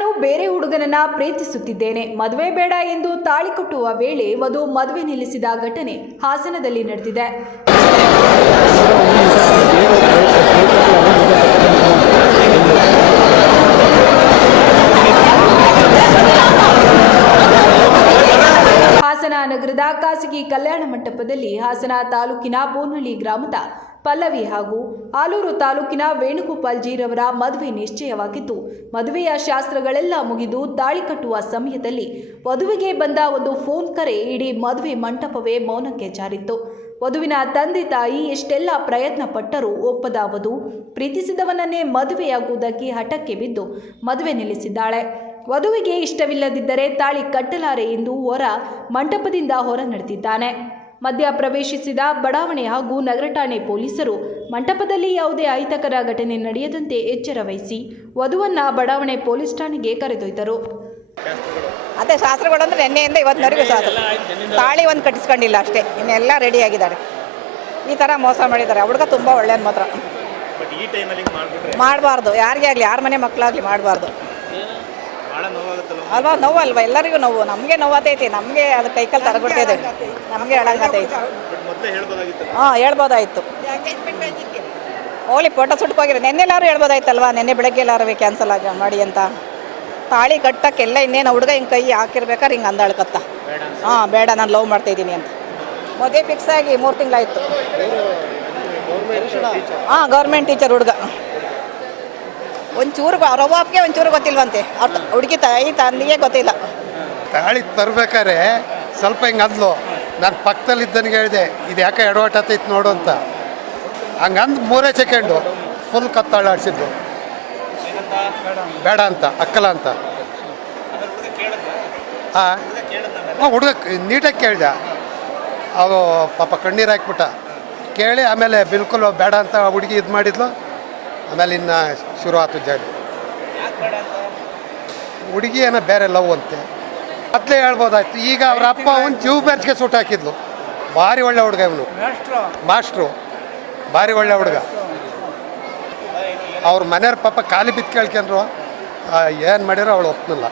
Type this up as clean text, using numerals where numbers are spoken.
ನಾನು ಬೇರೆ ಹುಡುಗನನ್ನ ಪ್ರೀತಿಸುತ್ತಿದ್ದೇನೆ, ಮದುವೆ ಬೇಡ ಎಂದು ತಾಳಿ ಕಟ್ಟುವ ವೇಳೆ ವಧು ಮದುವೆ ನಿಲ್ಲಿಸಿದ ಘಟನೆ ಹಾಸನದಲ್ಲಿ ನಡೆದಿದೆ. ಹಾಸನ ನಗರದ ಖಾಸಗಿ ಕಲ್ಯಾಣ ಮಂಟಪದಲ್ಲಿ ಹಾಸನ ತಾಲೂಕಿನ ಬೋನಹಳ್ಳಿ ಗ್ರಾಮದ ಪಲ್ಲವಿ ಹಾಗೂ ಆಲೂರು ತಾಲೂಕಿನ ವೇಣುಗೋಪಾಲ್ ಜೀರವರ ಮದುವೆ ನಿಶ್ಚಯವಾಗಿದ್ದು, ಮದುವೆಯ ಶಾಸ್ತ್ರಗಳೆಲ್ಲ ಮುಗಿದು ತಾಳಿ ಕಟ್ಟುವ ಸಮಯದಲ್ಲಿ ವಧುವಿಗೆ ಬಂದ ಒಂದು ಫೋನ್ ಕರೆ ಇಡೀ ಮದುವೆ ಮಂಟಪವೇ ಮೌನಕ್ಕೆ ಜಾರಿತ್ತು. ವಧುವಿನ ತಂದೆ ತಾಯಿ ಎಷ್ಟೆಲ್ಲ ಪ್ರಯತ್ನ ಪಟ್ಟರೂ ಒಪ್ಪದ ವಧು ಪ್ರೀತಿಸಿದವನನ್ನೇ ಮದುವೆಯಾಗುವುದಕ್ಕೆ ಹಠಕ್ಕೆ ಬಿದ್ದು ಮದುವೆ ನಿಲ್ಲಿಸಿದ್ದಾಳೆ. ವಧುವಿಗೆ ಇಷ್ಟವಿಲ್ಲದಿದ್ದರೆ ತಾಳಿ ಕಟ್ಟಲಾರೆ ಎಂದು ಮಂಟಪದಿಂದ ಹೊರ ನಡೆದಿದ್ದಾನೆ. ಮಧ್ಯ ಪ್ರವೇಶಿಸಿದ ಬಡಾವಣೆ ಹಾಗೂ ನಗರ ಠಾಣೆ ಪೊಲೀಸರು ಮಂಟಪದಲ್ಲಿ ಯಾವುದೇ ಅಹಿತಕರ ಘಟನೆ ನಡೆಯದಂತೆ ಎಚ್ಚರ ವಹಿಸಿ ವಧುವನ್ನ ಬಡಾವಣೆ ಪೊಲೀಸ್ ಠಾಣೆಗೆ ಕರೆದೊಯ್ದರು. ಅದೇ ಶಾಸ್ತ್ರಗಳು ಅಂದರೆ ನಿನ್ನೆಯಿಂದ ಇವತ್ತಿನವರೆಗೂ ಶಾಸ್ತ್ರ, ತಾಳಿ ಒಂದು ಕಟ್ಟಿಸ್ಕೊಂಡಿಲ್ಲ ಅಷ್ಟೇ, ಇನ್ನೆಲ್ಲ ರೆಡಿ ಆಗಿದ್ದಾರೆ. ಈ ಥರ ಮೋಸ ಮಾಡಿದ್ದಾರೆ. ಹುಡುಗ ತುಂಬ ಒಳ್ಳೆಯದು ಮಾತ್ರ. ಮಾಡಬಾರ್ದು, ಯಾರಿಗೇ ಆಗಲಿ, ಯಾರ ಮನೆ ಮಕ್ಕಳಾಗಲಿ ಮಾಡಬಾರ್ದು ಅಲ್ವಾ. ನೋವಲ್ವಾ, ಎಲ್ಲರಿಗೂ ನೋವು. ನಮಗೆ ನೋವಾತೈತಿ, ನಮಗೆ ಅದು ಕೈಕಲ್ ತರಗೊಡ್ತೈತೆ, ನಮಗೆ ಹೇಳಂಗತೈತಿ. ಹೇಳ್ಬೋದಾಯ್ತು. ಹೋಗ್ಲಿ ಫೋಟೋ ಸುಟ್ಕೋಗಿರೋ ನೆನ್ನೆಲ್ಲಾರು ಹೇಳ್ಬೋದಾಯ್ತಲ್ವಾ. ನೆನ್ನೆ ಬೆಳಗ್ಗೆ ಎಲ್ಲಾರು ಕ್ಯಾನ್ಸಲ್ ಮಾಡಿ ಅಂತ. ತಾಳಿ ಕಟ್ಟಕ್ಕೆಲ್ಲ ಇನ್ನೇನು ಹುಡುಗ ಹಿಂಗೆ ಕೈ ಹಾಕಿರ್ಬೇಕಾದ್ರೆ ಹಿಂಗೆ ಅಂದಾಳ್ಕತ್ತ, ಬೇಡ ನಾನು ಲವ್ ಮಾಡ್ತಾಯಿದ್ದೀನಿ ಅಂತ. ಮದುವೆ ಫಿಕ್ಸ್ ಆಗಿ 3 ತಿಂಗಳಾಯಿತು. ಗೌರ್ಮೆಂಟ್ ಟೀಚರ್ ಹುಡುಗ. ಒಂಚೂರು ಅವ್ರ ಅಪ್ಪಗೆ ಒಂಚೂರು ಗೊತ್ತಿಲ್ವಂತೆ, ಅವ್ರ ಹುಡುಗಿ ತಾಯಿ ತಂದೆಗೆ ಗೊತ್ತಿಲ್ಲ. ತಾಳಿ ತರ್ಬೇಕಾದ್ರೆ ಸ್ವಲ್ಪ ಹಿಂಗೆ ಅಂದ್ಲು. ನಾನು ಪಕ್ಕದಲ್ಲಿದ್ದನಿಗೆ ಹೇಳಿದೆ, ಇದು ಯಾಕೆ ಎಡವಟ್ಟೈತೆ ನೋಡು ಅಂತ. ಹಂಗಂದು 3 ಸೆಕೆಂಡು ಫುಲ್ ಕತ್ತಾಳಾಡ್ಸಿದ್ರು. ಬೇಡ ಅಂತ, ಅಕ್ಕಲ ಅಂತ. ಹುಡುಗ ನೀಟಾಗಿ ಕೇಳಿದ. ಅದು ಪಾಪ ಕಣ್ಣೀರು ಹಾಕ್ಬಿಟ್ಟ. ಕೇಳಿ ಆಮೇಲೆ ಬಿಲ್ಕುಲ್ ಬೇಡ ಅಂತ ಹುಡುಗಿ ಇದು ಮಾಡಿದ್ಲು. ಆಮೇಲೆ ಇನ್ನು ಶುರು ಆಯ್ತು ಜಾಡಿ. ಹುಡುಗಿ ಏನೋ ಬೇರೆ ಲವ್ ಅಂತೆ, ಮೊದಲೇ ಹೇಳ್ಬೋದಾಯ್ತು. ಈಗ ಅವ್ರ ಅಪ್ಪ ಅವನು ಜೀವ ಬೆರ್ಚ್ಗೆ ಸುಟ್ಟು ಹಾಕಿದ್ಲು. ಭಾರಿ ಒಳ್ಳೆ ಹುಡುಗ ಇವನು, ಮಾಸ್ಟ್ರು, ಭಾರಿ ಒಳ್ಳೆ ಹುಡುಗ. ಅವ್ರ ಮನೆಯವ್ರ ಪಾಪ ಖಾಲಿ ಬಿದ್ದು ಕೇಳ್ಕೊಂಡ್ರು, ಏನು ಮಾಡಿರೋ ಅವಳು ಒಪ್ಪನಿಲ್ಲ.